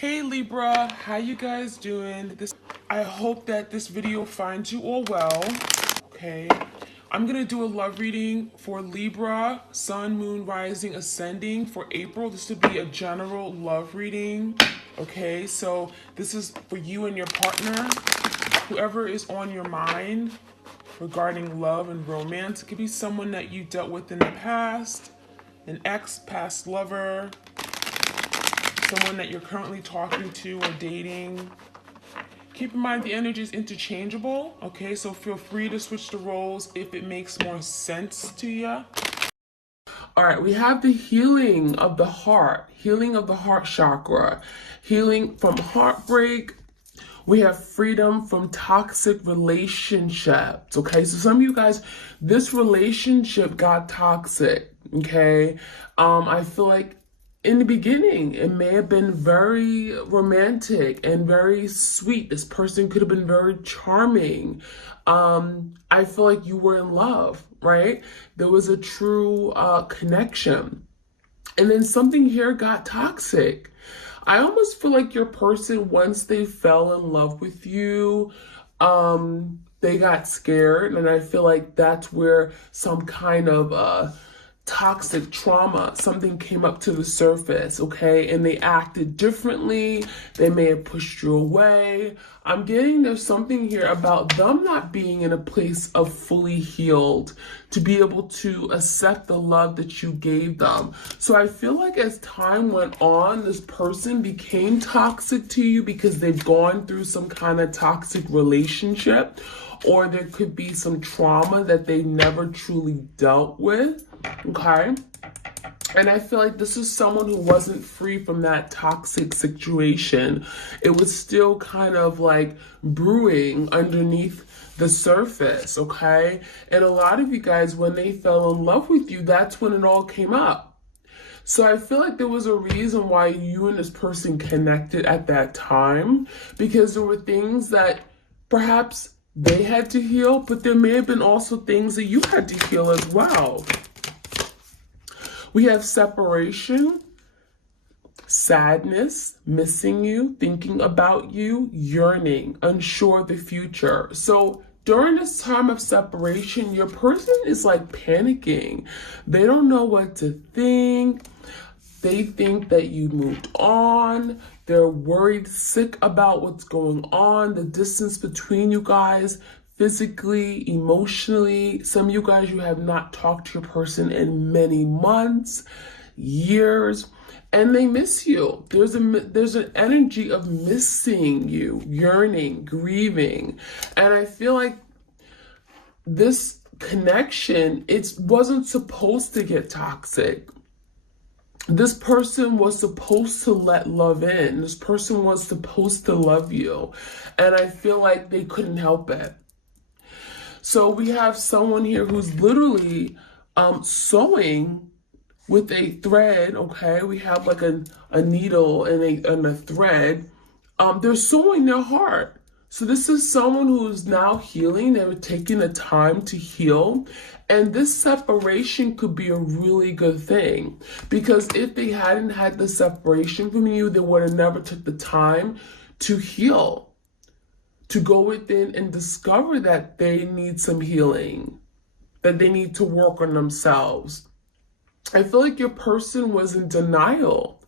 Hey Libra, how you guys doing? I hope that this video finds you all well. Okay, I'm gonna do a love reading for Libra, Sun, Moon, Rising, Ascending for April. This would be a general love reading. Okay, so this is for you and your partner, whoever is on your mind regarding love and romance. It could be someone that you dealt with in the past, an ex, past lover, someone that you're currently talking to or dating. Keep in mind the energy is interchangeable, okay? So feel free to switch the roles if it makes more sense to you. All right, we have the healing of the heart chakra, healing from heartbreak. We have freedom from toxic relationships, okay? So some of you guys, this relationship got toxic, okay? I feel like in the beginning, it may have been very romantic and very sweet. This person could have been very charming. I feel like you were in love, right? There was a true connection. And then something here got toxic. I almost feel like your person, once they fell in love with you, they got scared. And I feel like that's where some kind of toxic trauma, something came up to the surface, okay? And they acted differently. They may have pushed you away. I'm getting there's something here about them not being in a place of fully healed to be able to accept the love that you gave them. So I feel like as time went on, this person became toxic to you because they've gone through some kind of toxic relationship, or there could be some trauma that they never truly dealt with. Okay. And I feel like this is someone who wasn't free from that toxic situation. It was still kind of like brewing underneath the surface. Okay. And a lot of you guys, when they fell in love with you, that's when it all came up. So I feel like there was a reason why you and this person connected at that time, because there were things that perhaps they had to heal, but there may have been also things that you had to heal as well. We have separation, sadness, missing you, thinking about you, yearning, unsure of the future. So during this time of separation, your person is like panicking. They don't know what to think. They think that you moved on. They're worried, sick about what's going on, the distance between you guys, physically, emotionally. Some of you guys, you have not talked to your person in many months, years, and they miss you. There's an energy of missing you, yearning, grieving. And I feel like this connection, it wasn't supposed to get toxic. This person was supposed to let love in. This person was supposed to love you. And I feel like they couldn't help it. So we have someone here who's literally sewing with a thread, okay? We have like a needle and a thread. They're sewing their heart. So this is someone who's now healing. They were taking the time to heal. And this separation could be a really good thing, because if they hadn't had the separation from you, they would have never took the time to heal, to go within and discover that they need some healing, that they need to work on themselves. I feel like your person was in denial,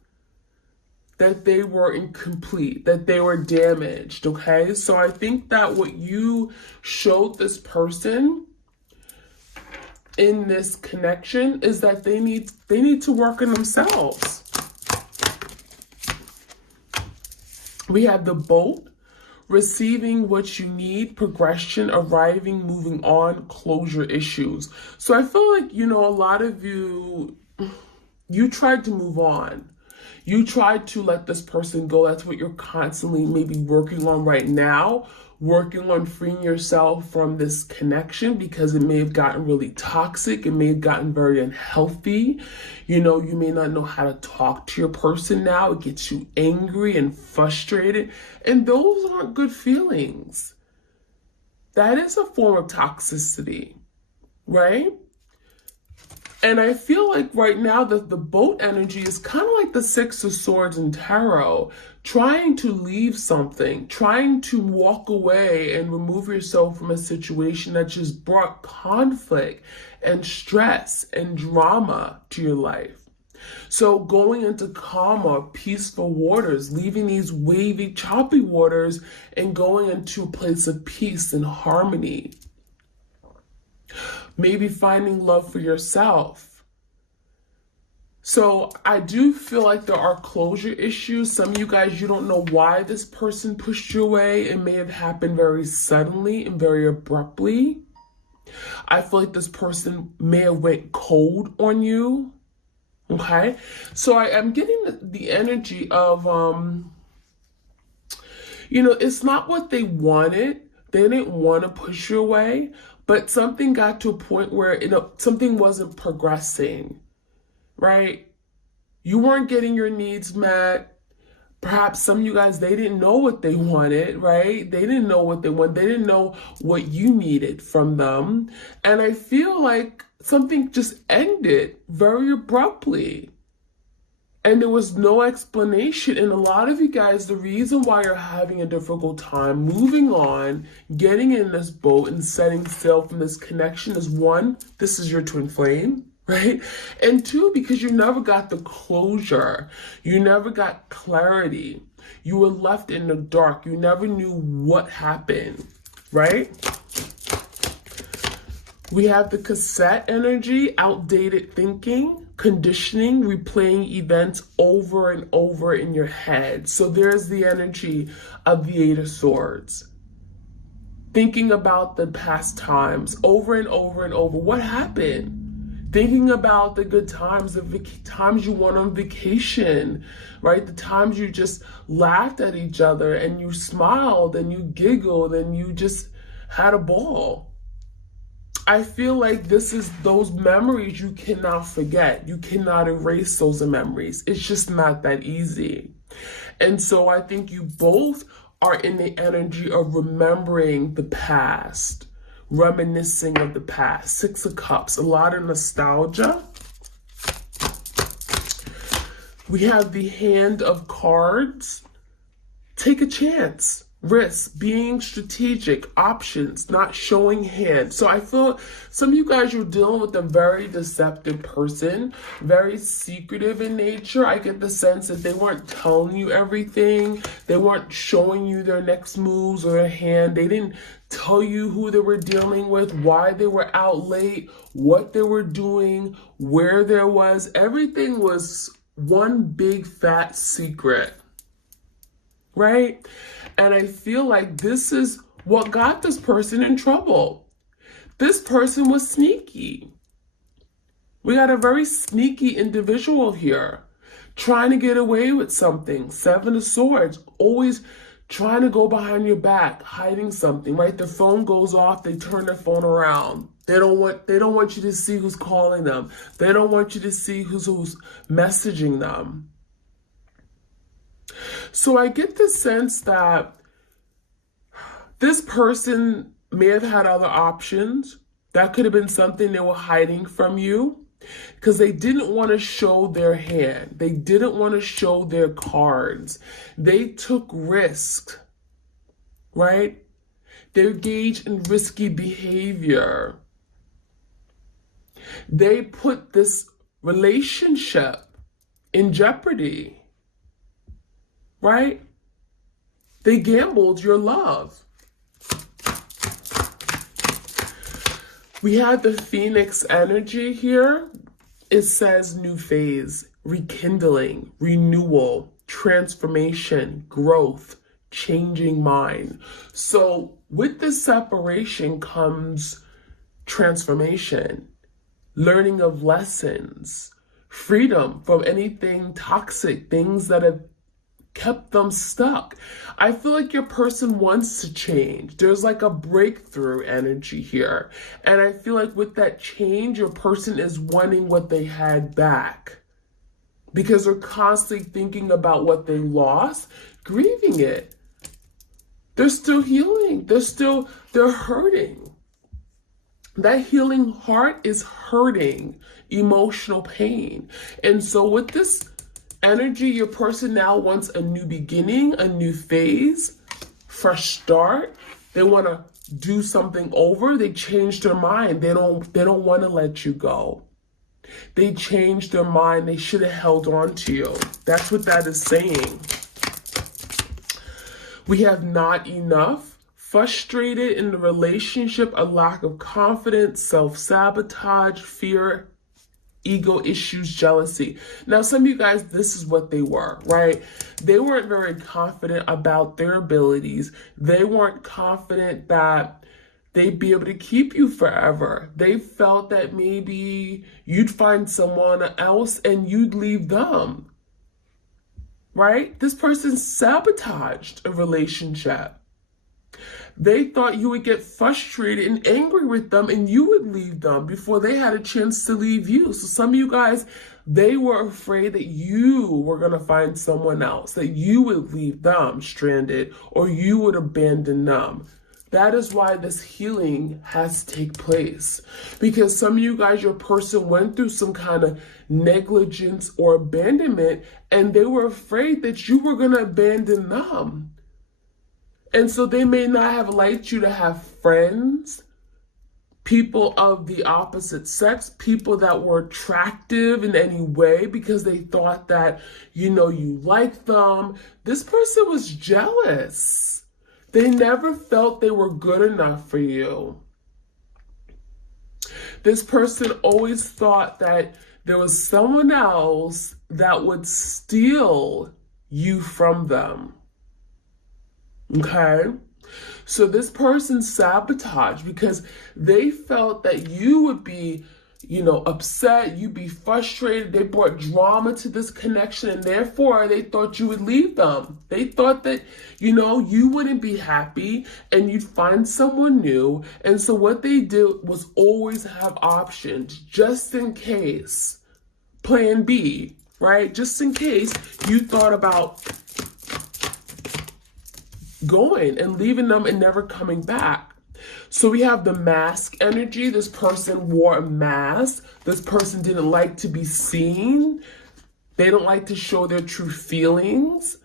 that they were incomplete, that they were damaged, okay? So I think that what you showed this person in this connection is that they need to work on themselves. We have the boat, receiving what you need, progression, arriving, moving on, closure issues. So I feel like, a lot of you tried to move on. You tried to let this person go. That's what you're constantly maybe working on right now, working on freeing yourself from this connection, because it may have gotten really toxic. It may have gotten very unhealthy. You may not know how to talk to your person now. It gets you angry and frustrated. And those aren't good feelings. That is a form of toxicity, right? And I feel like right now that the boat energy is kind of like the Six of Swords in tarot, trying to leave something, trying to walk away and remove yourself from a situation that just brought conflict and stress and drama to your life. So going into calmer, peaceful waters, leaving these wavy, choppy waters and going into a place of peace and harmony. Maybe finding love for yourself. So I do feel like there are closure issues. Some of you guys, you don't know why this person pushed you away. It may have happened very suddenly and very abruptly. I feel like this person may have went cold on you. Okay, so I'm getting the energy of, it's not what they wanted. They didn't want to push you away, but something got to a point where, something wasn't progressing, right? You weren't getting your needs met. Perhaps some of you guys, they didn't know what they wanted, right? They didn't know what they wanted. They didn't know what you needed from them. And I feel like something just ended very abruptly. And there was no explanation. And a lot of you guys, the reason why you're having a difficult time moving on, getting in this boat and setting sail from this connection is, one, this is your twin flame, right? And two, because you never got the closure. You never got clarity. You were left in the dark. You never knew what happened, right? We have the cassette energy, outdated thinking, conditioning, replaying events over and over in your head. So there's the energy of the Eight of Swords. Thinking about the past times over and over and over. What happened? Thinking about the good times, the times you went on vacation, right? The times you just laughed at each other and you smiled and you giggled and you just had a ball. I feel like this is those memories you cannot forget. You cannot erase those memories. It's just not that easy. And so I think you both are in the energy of remembering the past, reminiscing of the past. Six of Cups, a lot of nostalgia. We have the Hand of Cards. Take a chance. Risk, being strategic, options, not showing hand. So I feel some of you guys, you're dealing with a very deceptive person, very secretive in nature. I get the sense that they weren't telling you everything. They weren't showing you their next moves or their hand. They didn't tell you who they were dealing with, why they were out late, what they were doing, where there was. Everything was one big fat secret, right? And I feel like this is what got this person in trouble. This person was sneaky. We got a very sneaky individual here, trying to get away with something. Seven of Swords, always trying to go behind your back, hiding something, right? The phone goes off, they turn their phone around. They don't want you to see who's calling them. They don't want you to see who's messaging them. So I get the sense that this person may have had other options. That could have been something they were hiding from you because they didn't want to show their hand. They didn't want to show their cards. They took risks, right? They engaged in risky behavior. They put this relationship in jeopardy. Right? They gambled your love. We have the Phoenix energy here. It says new phase, rekindling, renewal, transformation, growth, changing mind. So with this separation comes transformation, learning of lessons, freedom from anything toxic, things that have kept them stuck. I feel like your person wants to change. There's like a breakthrough energy here. And I feel like with that change, your person is wanting what they had back. Because they're constantly thinking about what they lost, grieving it. They're still healing. They're hurting. That healing heart is hurting emotional pain. And so with this energy, your person now wants a new beginning, a new phase, fresh start. They want to do something over. They changed their mind. They don't want to let you go. They changed their mind. They should have held on to you. That's what that is saying. We have not enough, frustrated in the relationship, a lack of confidence, self-sabotage, fear, ego issues, jealousy. Now, some of you guys, this is what they were, right? They weren't very confident about their abilities. They weren't confident that they'd be able to keep you forever. They felt that maybe you'd find someone else and you'd leave them, right? This person sabotaged a relationship. They thought you would get frustrated and angry with them and you would leave them before they had a chance to leave you. So some of you guys, they were afraid that you were going to find someone else, that you would leave them stranded or you would abandon them. That is why this healing has to take place. Because some of you guys, your person went through some kind of negligence or abandonment and they were afraid that you were going to abandon them. And so they may not have liked you to have friends, people of the opposite sex, people that were attractive in any way because they thought that, you liked them. This person was jealous. They never felt they were good enough for you. This person always thought that there was someone else that would steal you from them. Okay? So this person sabotaged because they felt that you would be, upset, you'd be frustrated. They brought drama to this connection and therefore they thought you would leave them. They thought that, you wouldn't be happy and you'd find someone new. And so what they did was always have options just in case. Plan B, right? Just in case you thought about going and leaving them and never coming back. So we have the mask energy. This person wore a mask. This person didn't like to be seen. They don't like to show their true feelings.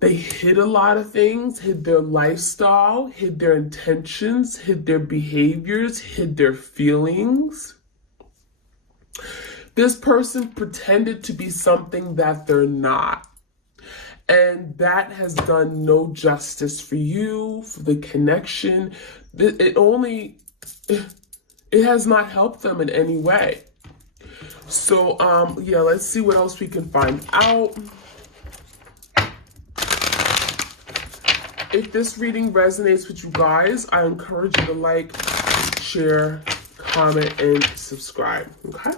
They hid a lot of things, hid their lifestyle, hid their intentions, hid their behaviors, hid their feelings. This person pretended to be something that they're not. And that has done no justice for you, for the connection. It has not helped them in any way. So, let's see what else we can find out. If this reading resonates with you guys, I encourage you to like, share, comment, and subscribe. Okay?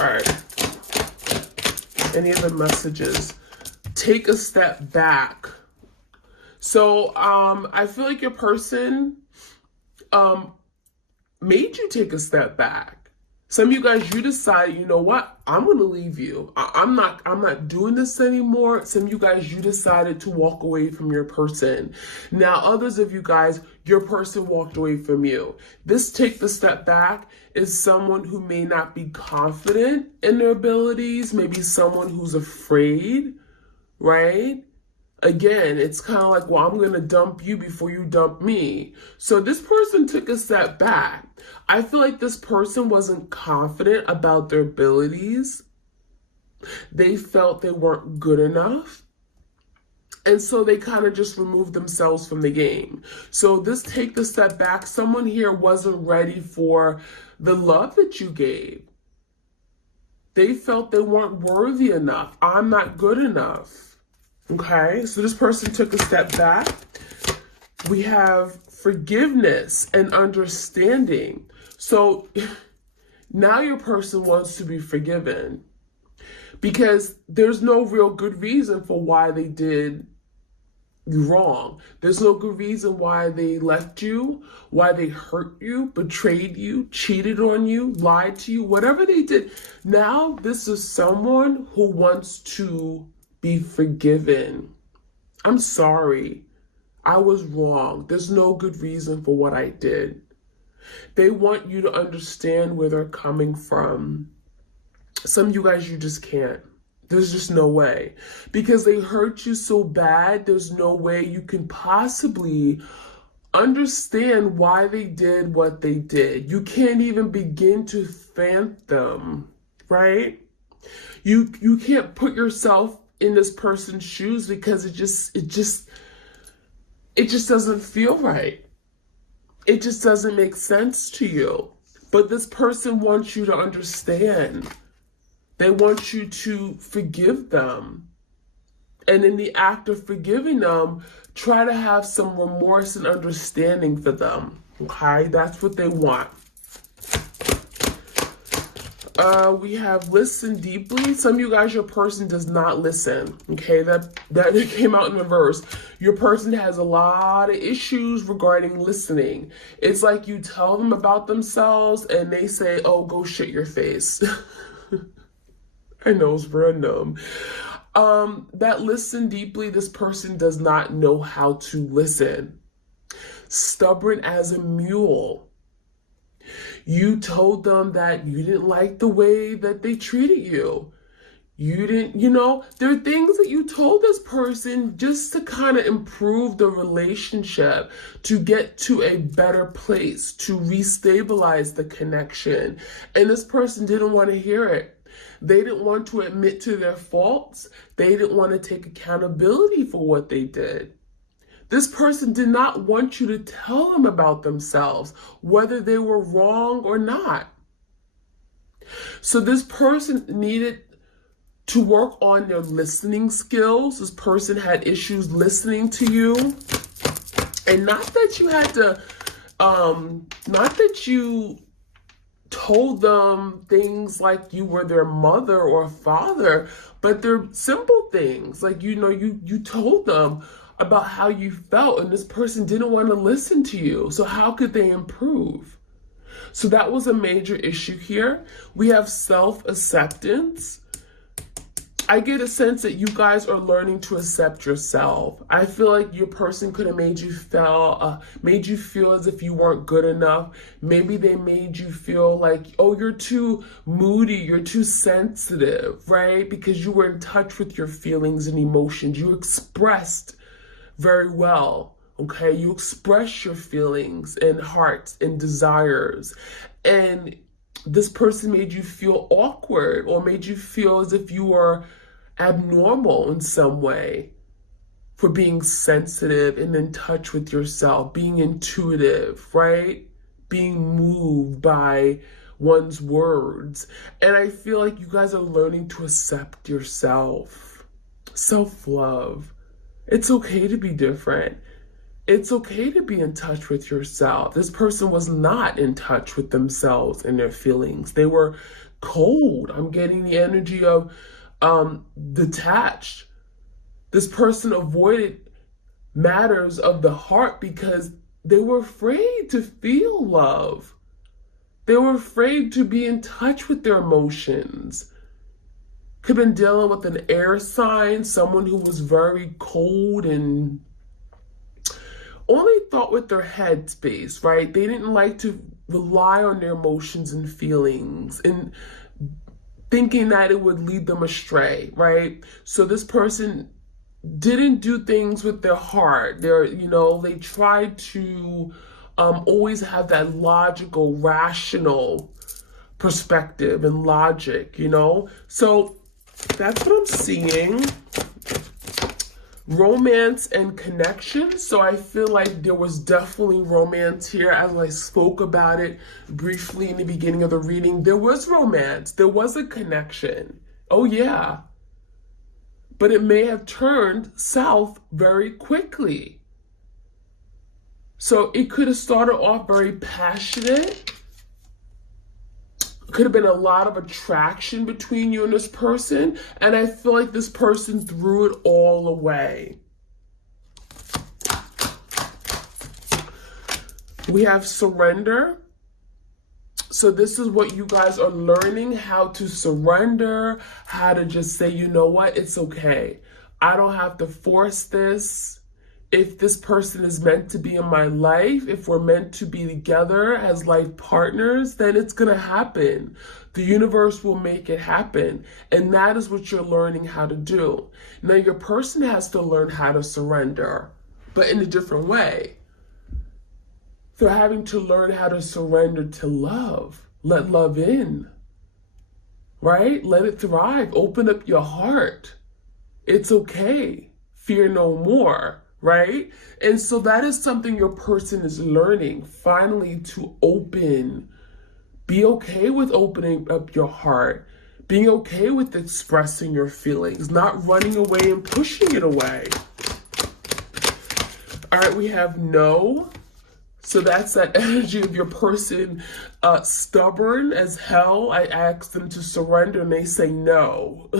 All right. Any other messages? Take a step back. So I feel like your person made you take a step back. Some of you guys, you decided, you know what? I'm going to leave you. I'm not doing this anymore. Some of you guys, you decided to walk away from your person. Now, others of you guys, your person walked away from you. This take the step back is someone who may not be confident in their abilities, maybe someone who's afraid, right? Again, it's kind of like, well, I'm going to dump you before you dump me. So this person took a step back. I feel like this person wasn't confident about their abilities. They felt they weren't good enough. And so they kind of just removed themselves from the game. So this take the step back, someone here wasn't ready for the love that you gave. They felt they weren't worthy enough. I'm not good enough. Okay, so this person took a step back. We have forgiveness and understanding. So now your person wants to be forgiven because there's no real good reason for why they did you wrong. There's no good reason why they left you, why they hurt you, betrayed you, cheated on you, lied to you, whatever they did. Now this is someone who wants to be forgiven. I'm sorry. I was wrong. There's no good reason for what I did. They want you to understand where they're coming from. Some of you guys, you just can't. There's just no way. Because they hurt you so bad, there's no way you can possibly understand why they did what they did. You can't even begin to fathom, right? You can't put yourself in this person's shoes because it just doesn't feel right. It just doesn't make sense to you. But this person wants you to understand. They want you to forgive them. And in the act of forgiving them, try to have some remorse and understanding for them. Okay? That's what they want. We have listen deeply. Some of you guys, your person does not listen. Okay, that came out in reverse. Your person has a lot of issues regarding listening. It's like you tell them about themselves and they say, oh, go shit your face. I know it's random. That listen deeply, this person does not know how to listen. Stubborn as a mule. You told them that you didn't like the way that they treated you. You didn't, there are things that you told this person just to kind of improve the relationship, to get to a better place, to restabilize the connection. And this person didn't want to hear it. They didn't want to admit to their faults. They didn't want to take accountability for what they did. This person did not want you to tell them about themselves, whether they were wrong or not. So this person needed to work on their listening skills. This person had issues listening to you. And not that you had to, not that you told them things like you were their mother or father, but they're simple things. Like, you told them about how you felt, and this person didn't want to listen to you. So how could they improve? So that was a major issue here. We have self-acceptance. I get a sense that you guys are learning to accept yourself. I feel like your person could have made you feel as if you weren't good enough. Maybe they made you feel like, oh, you're too moody, you're too sensitive, right? Because you were in touch with your feelings and emotions. You expressed very well, okay? You express your feelings and hearts and desires. And this person made you feel awkward or made you feel as if you were abnormal in some way for being sensitive and in touch with yourself, being intuitive, right? Being moved by one's words. And I feel like you guys are learning to accept yourself. Self-love. It's okay to be different. It's okay to be in touch with yourself. This person was not in touch with themselves and their feelings. They were cold. I'm getting the energy of detached. This person avoided matters of the heart because they were afraid to feel love. They were afraid to be in touch with their emotions. Could have been dealing with an air sign, someone who was very cold and only thought with their head space, right? They didn't like to rely on their emotions and feelings and thinking that it would lead them astray, right? So this person didn't do things with their heart. They tried to always have that logical, rational perspective and logic, So that's what I'm seeing. Romance and connection. So I feel like there was definitely romance here, as I spoke about it briefly in the beginning of the reading. There was romance. There was a connection. Oh yeah. But it may have turned south very quickly. So it could have started off very passionate. Could have been a lot of attraction between you and this person. And I feel like this person threw it all away. We have surrender. So this is what you guys are learning, how to surrender, how to just say, you know what, it's okay. I don't have to force this. if this person is meant to be in my life, if we're meant to be together as life partners, then it's going to happen. The universe will make it happen. And that is what you're learning how to do. Now, your person has to learn how to surrender, but in a different way. They're having to learn how to surrender to love. Let love in, right? Let it thrive. Open up your heart. It's okay. Fear no more, right? And so that is something your person is learning, finally, to open. Be okay with opening up your heart. Being okay with expressing your feelings, not running away and pushing it away. All right, we have no. So that's that energy of your person stubborn as hell. I ask them to surrender and they say no.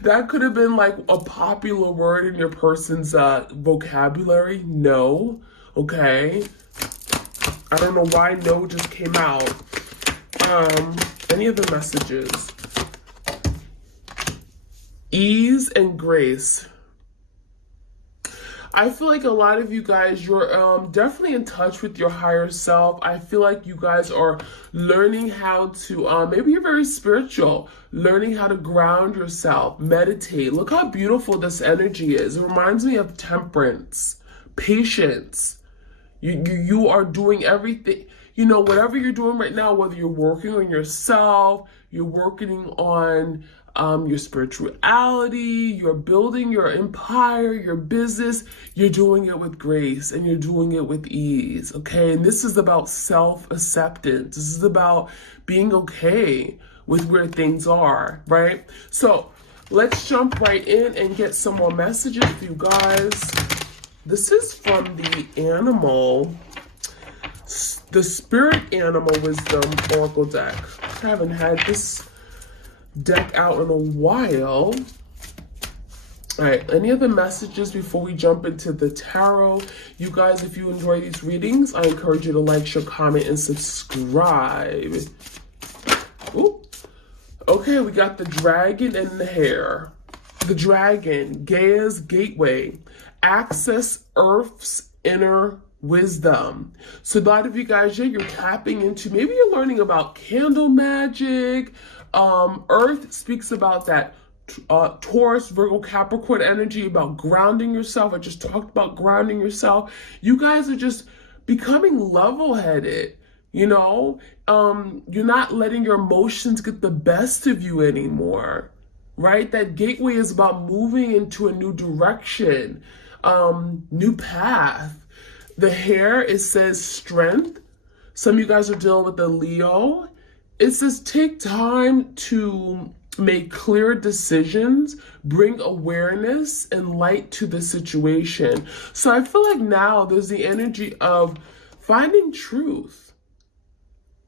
That could have been like a popular word in your person's vocabulary. No. Okay. I don't know why no just came out. Any other messages? Ease and grace. I feel like a lot of you guys, you're definitely in touch with your higher self. I feel like you guys are learning how to, maybe you're very spiritual, learning how to ground yourself, meditate. Look how beautiful this energy is. It reminds me of temperance, patience. You are doing everything, you know, whatever you're doing right now, whether you're working on yourself, you're working on your spirituality, you're building your empire, your business, you're doing it with grace and you're doing it with ease, okay? And this is about self-acceptance. This is about being okay with where things are, right? So let's jump right in and get some more messages for you guys. This is from the animal, the Spirit Animal Wisdom Oracle deck. I haven't had this deck out in a while. All right, any other messages before we jump into the tarot? You guys, if you enjoy these readings, I encourage you to like, share, comment, and subscribe. Ooh. Okay, we got the dragon and the hare. The dragon, Gaia's gateway, access Earth's inner wisdom. So a lot of you guys, yeah, you're tapping into, maybe you're learning about candle magic. Earth speaks about that Taurus, Virgo, Capricorn energy, about grounding yourself. I just talked about grounding yourself. You guys are just becoming level-headed, you know? You're not letting your emotions get the best of you anymore, right? That gateway is about moving into a new direction, new path. The hare, it says strength. Some of you guys are dealing with the Leo. It says take time to make clear decisions, bring awareness and light to the situation. So I feel like now there's the energy of finding truth,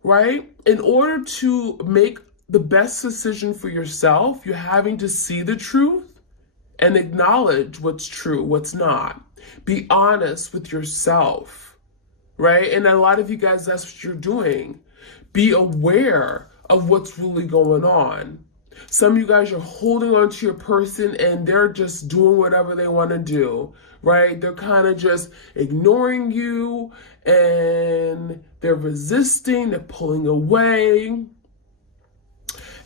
right? In order to make the best decision for yourself, you're having to see the truth and acknowledge what's true, what's not. Be honest with yourself, right? And a lot of you guys, that's what you're doing. Be aware of what's really going on. Some of you guys are holding on to your person and they're just doing whatever they want to do, right? They're kind of just ignoring you and they're resisting, they're pulling away.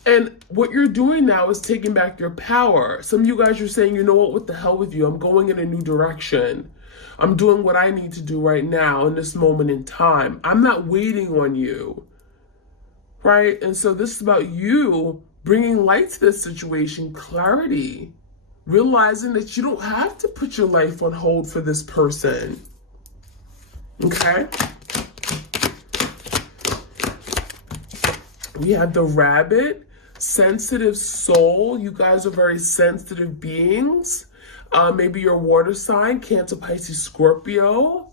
And what you're doing now is taking back your power. Some of you guys are saying, you know what the hell with you? I'm going in a new direction. I'm doing what I need to do right now in this moment in time. I'm not waiting on you. Right? And so this is about you bringing light to this situation, clarity, realizing that you don't have to put your life on hold for this person. Okay? We have the rabbit, sensitive soul. You guys are very sensitive beings. Maybe your water sign, Cancer, Pisces, Scorpio.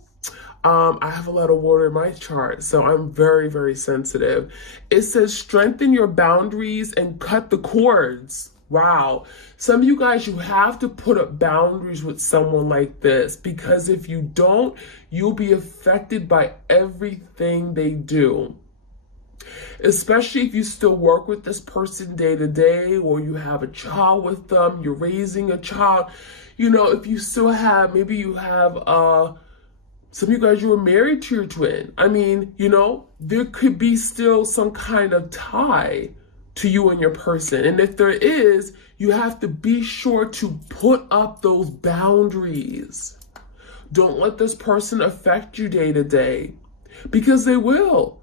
I have a lot of water in my chart, so I'm very, very sensitive. It says strengthen your boundaries and cut the cords. Wow. Some of you guys, you have to put up boundaries with someone like this, because if you don't, you'll be affected by everything they do. Especially if you still work with this person day to day, or you have a child with them, you're raising a child. You know, if you still have, maybe you have, some of you guys, you were married to your twin. I mean, you know, there could be still some kind of tie to you and your person. And if there is, you have to be sure to put up those boundaries. Don't let this person affect you day to day, because they will.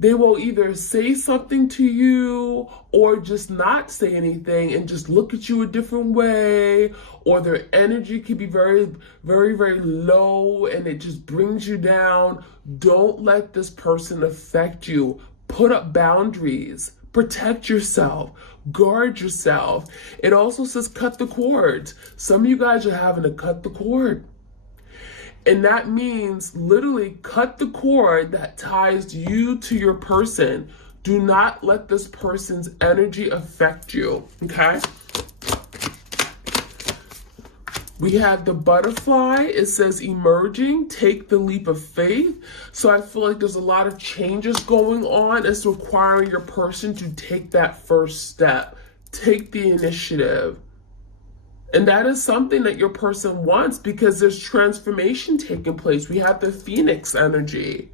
They will either say something to you or just not say anything and just look at you a different way, or their energy could be very, very, very low and it just brings you down. Don't let this person affect you. Put up boundaries. Protect yourself. Guard yourself. It also says cut the cords. Some of you guys are having to cut the cord. And that means literally cut the cord that ties you to your person. Do not let this person's energy affect you, okay? We have the butterfly. It says emerging, take the leap of faith. So I feel like there's a lot of changes going on. It's requiring your person to take that first step. Take the initiative. And that is something that your person wants, because there's transformation taking place. We have the Phoenix energy.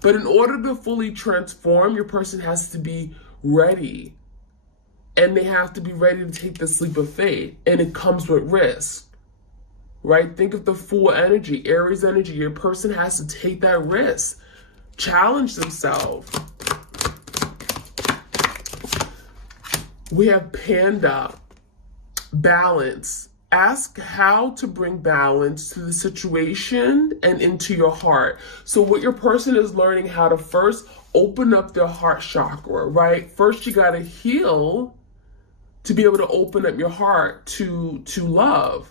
But in order to fully transform, your person has to be ready. And they have to be ready to take this leap of faith. And it comes with risk, right? Think of the Fool energy, Aries energy. Your person has to take that risk, challenge themselves. We have Panda. Balance. Ask how to bring balance to the situation and into your heart. So what your person is learning how to first open up their heart chakra, right? First, you got to heal to be able to open up your heart to love.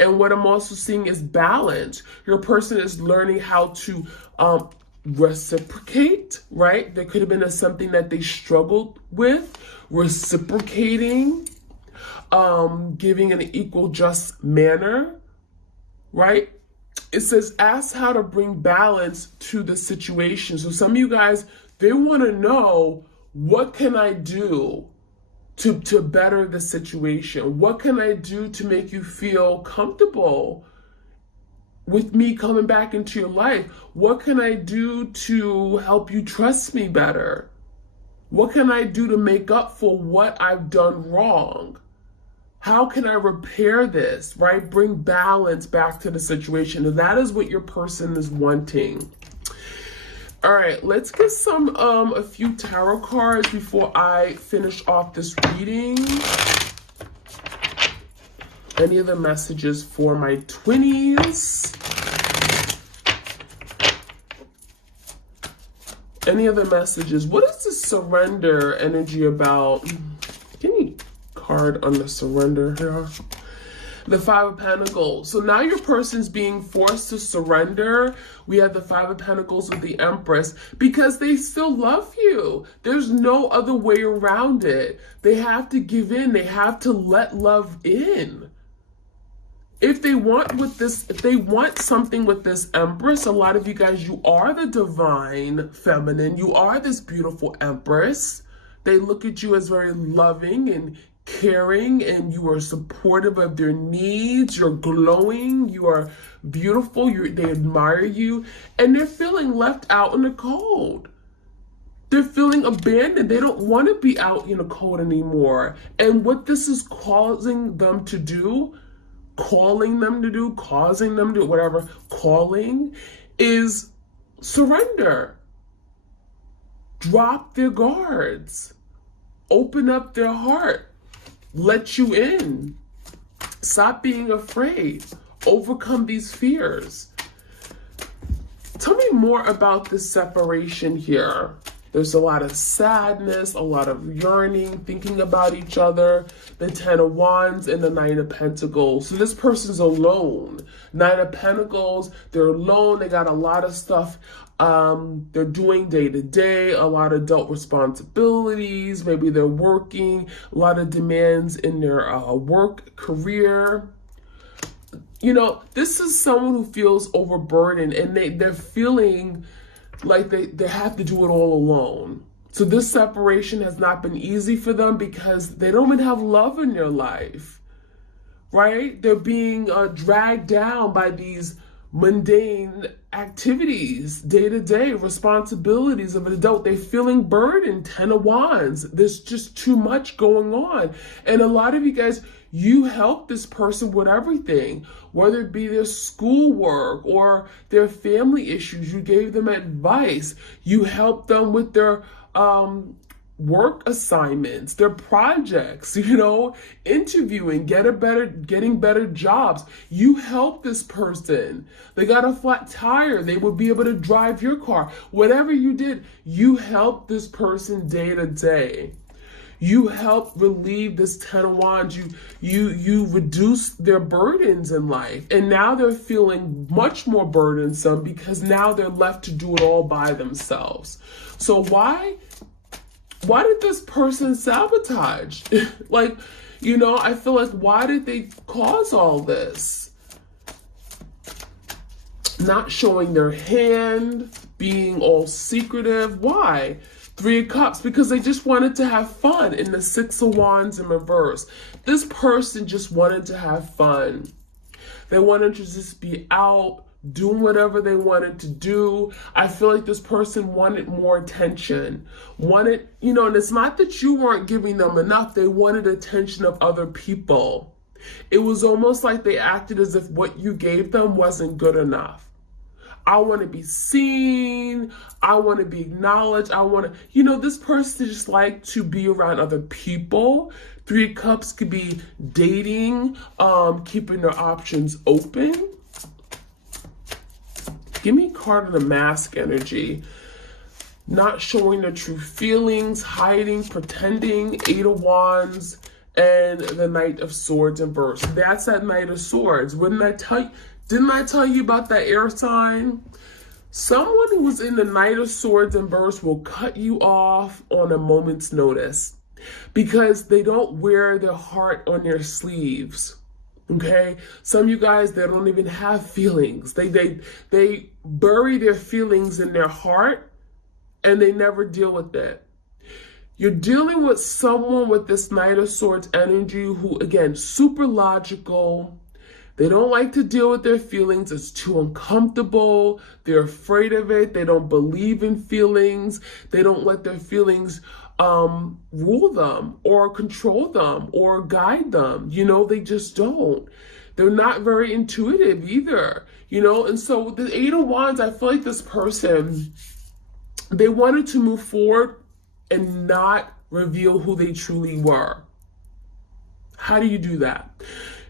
And what I'm also seeing is balance. Your person is learning how to reciprocate, right? There could have been something that they struggled with, reciprocating. Giving in an equal, just manner, right? It says, ask how to bring balance to the situation. So some of you guys, they want to know, what can I do to better the situation? What can I do to make you feel comfortable with me coming back into your life? What can I do to help you trust me better? What can I do to make up for what I've done wrong? How can I repair this, right? Bring balance back to the situation. And that is what your person is wanting. All right, let's get a few tarot cards before I finish off this reading. Any other messages for my twinnies? Any other messages? What is the surrender energy about? Any card on the surrender here? The Five of Pentacles. So now your person's being forced to surrender. We have the Five of Pentacles with the Empress, because they still love you. There's no other way around it. They have to give in. They have to let love in. If they want something with this Empress, a lot of you guys, you are the divine feminine. You are this beautiful Empress. They look at you as very loving and caring, and you are supportive of their needs. You're glowing. You are beautiful. They admire you, and they're feeling left out in the cold. They're feeling abandoned. They don't want to be out in the cold anymore. And what this is causing them to do, calling them to do, causing them to do, whatever, calling, is surrender. Drop their guards. Open up their heart. Let you in. Stop being afraid. Overcome these fears. Tell me more about this separation here. There's a lot of sadness, a lot of yearning, thinking about each other. The Ten of Wands and the Nine of Pentacles. So this person's alone. Nine of Pentacles, they're alone. They got a lot of stuff they're doing day to day, a lot of adult responsibilities. Maybe they're working, a lot of demands in their work career. You know, this is someone who feels overburdened, and they're feeling like they have to do it all alone. So this separation has not been easy for them because they don't even have love in their life, right? They're being dragged down by these mundane activities, day-to-day responsibilities of an adult. They're feeling burdened, 10 of Wands. There's just too much going on. And a lot of you guys, you help this person with everything, whether it be their schoolwork or their family issues. You gave them advice. You helped them with their work assignments, their projects, interviewing, getting better jobs. You help this person. They got a flat tire. They would be able to drive your car. Whatever you did, you help this person day to day. You help relieve this 10 of Wands. You reduce their burdens in life. And now they're feeling much more burdensome because now they're left to do it all by themselves. So why did this person sabotage? I feel like, why did they cause all this? Not showing their hand, being all secretive. Why? 3 of Cups, because they just wanted to have fun. In the 6 of Wands in reverse, this person just wanted to have fun. They wanted to just be out, doing whatever they wanted to do. I feel like this person wanted more attention. And it's not that you weren't giving them enough. They wanted attention of other people. It was almost like they acted as if what you gave them wasn't good enough. I want to be seen. I want to be acknowledged. This person just like to be around other people. 3 of Cups could be dating, keeping their options open. Give me a card of the Mask energy. Not showing their true feelings, hiding, pretending. 8 of Wands and the Knight of Swords in reverse. That's that Knight of Swords. Didn't I tell you about that air sign? Someone who was in the Knight of Swords in reverse will cut you off on a moment's notice because they don't wear their heart on their sleeves. Okay? Some of you guys, they don't even have feelings. They bury their feelings in their heart and they never deal with it. You're dealing with someone with this Knight of Swords energy who, again, super logical. They don't like to deal with their feelings. It's too uncomfortable. They're afraid of it. They don't believe in feelings. They don't let their feelings rule them or control them or guide them. They just don't. They're not very intuitive either, And so with the 8 of Wands, I feel like this person, they wanted to move forward and not reveal who they truly were. How do you do that?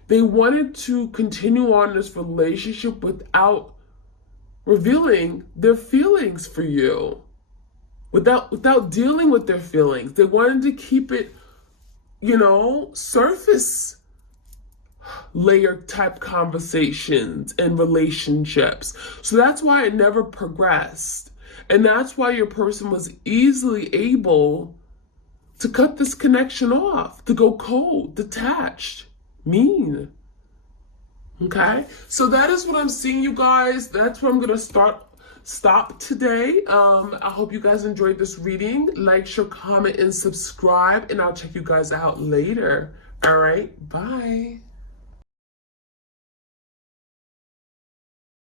They wanted to continue on this relationship without revealing their feelings for you, without dealing with their feelings. They wanted to keep it, surface layer type conversations and relationships. So that's why it never progressed. And that's why your person was easily able to cut this connection off, to go cold, detached, mean. Okay? So that is what I'm seeing, you guys. That's where I'm going to stop today. I hope you guys enjoyed this reading. Like, share, comment, and subscribe. And I'll check you guys out later. All right? Bye.